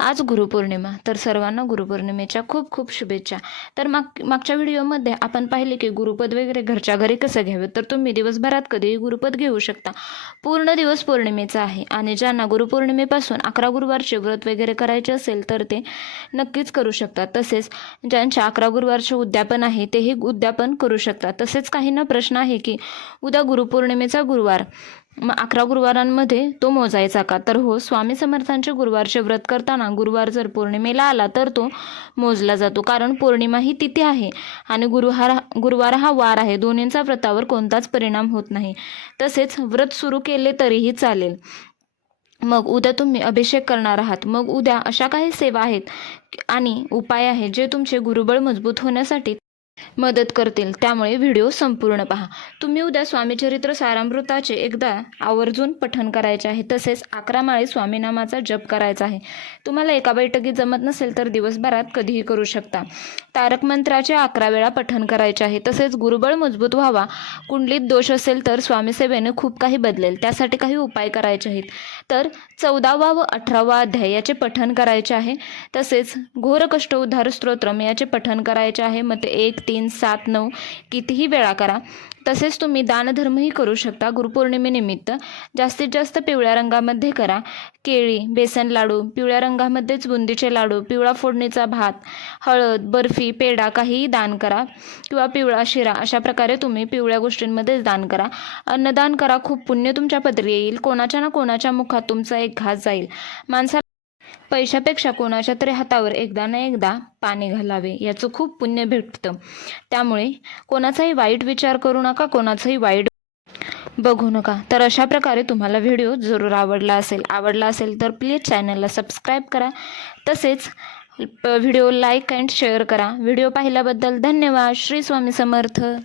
आज गुरुपौर्णिमा. तर सर्वांना गुरुपौर्णिमेच्या खूप खूप शुभेच्छा. तर माग मागच्या व्हिडिओमध्ये आपण पाहिले की गुरुपद वगैरे घरच्या घरी कसं घ्यावे? तर तुम्ही दिवसभरात कधीही गुरुपद घेऊ शकता. पूर्ण दिवस पौर्णिमेचा आहे आणि ज्यांना गुरुपौर्णिमेपासून अकरा गुरुवारचे व्रत वगैरे करायचे असेल तर ते नक्कीच करू शकतात. तसेच ज्यांच्या अकरा गुरुवारचे उद्यापन आहे तेही उद्यापन करू शकतात. तसेच काहींना प्रश्न आहे की उद्या गुरुपौर्णिमेचा गुरुवार. मग अकरा गुरुवारांमध्ये तो मोजायचा का? तर हो स्वामी समर्थांचे गुरुवारचे व्रत करताना गुरुवार जर पौर्णिमेला आला तर तो मोजला जातो. कारण पौर्णिमा ही तिथी आहे आणि गुरुवार गुरुवार हा वार आहे. दोन्हींचा व्रतावर कोणताच परिणाम होत नाही. तसेच व्रत सुरू केले तरीही चालेल. मग उद्या तुम्ही अभिषेक करणार आहात. मग उद्या अशा काही सेवा आहेत आणि उपाय आहेत जे तुमचे गुरुबळ मजबूत होण्यासाठी मदत करतील. त्यामुळे व्हिडिओ संपूर्ण पहा. तुम्ही उद्या स्वामीचरित्र सारामृताचे एकदा आवर्जून पठन करायचे आहे. तसेच अकरा माळे स्वामीनामाचा जप करायचा आहे. तुम्हाला एका बैठकीत जमत नसेल तर दिवसभरात कधीही करू शकता. तारक मंत्राचे अकरा वेळा पठन करायचे आहे. तसेच गुरुबळ मजबूत व्हावा. कुंडलीत दोष असेल तर स्वामीसेवेने खूप काही बदलेल. त्यासाठी काही उपाय करायचे आहेत. तर चौदावा व अठरावा अध्याय याचे पठन करायचे आहे. तसेच घोर कष्ट उद्धार स्तोत्रम याचे पठन करायचे आहे. मग ते एक तीन सात नऊ कितीही वेळा करा. तसेच तुम्ही दानधर्मही करू शकता गुरुपौर्णिमेनिमित्त जास्तीत जास्त पिवळ्या रंगामध्ये करा. केळी बेसन लाडू पिवळ्या रंगामध्येच बुंदीचे लाडू पिवळा फोडणीचा भात हळद बर्फी पेढा काहीही दान करा. किंवा पिवळा शिरा अशा प्रकारे तुम्ही पिवळ्या गोष्टींमध्येच दान करा. अन्नदान करा खूप पुण्य तुमच्या पदरी येईल. कोणाच्या ना कोणाच्या मुखात तुमचा एक घास जाईल. माणसा पैशापेक्षा कोणाच्या तरी हातावर एकदा ना एकदा पाणी घालावे याचं खूप पुण्य भेटतं. त्यामुळे कोणाचाही वाईट विचार करू नका कोणाचाही वाईट बघू नका. तर अशा प्रकारे तुम्हाला व्हिडिओ जरूर आवडला असेल. आवडला असेल तर प्लीज चॅनलला सबस्क्राईब करा. तसेच व्हिडिओ लाईक अँड शेअर करा. व्हिडिओ पाहिल्याबद्दल धन्यवाद. श्री स्वामी समर्थ.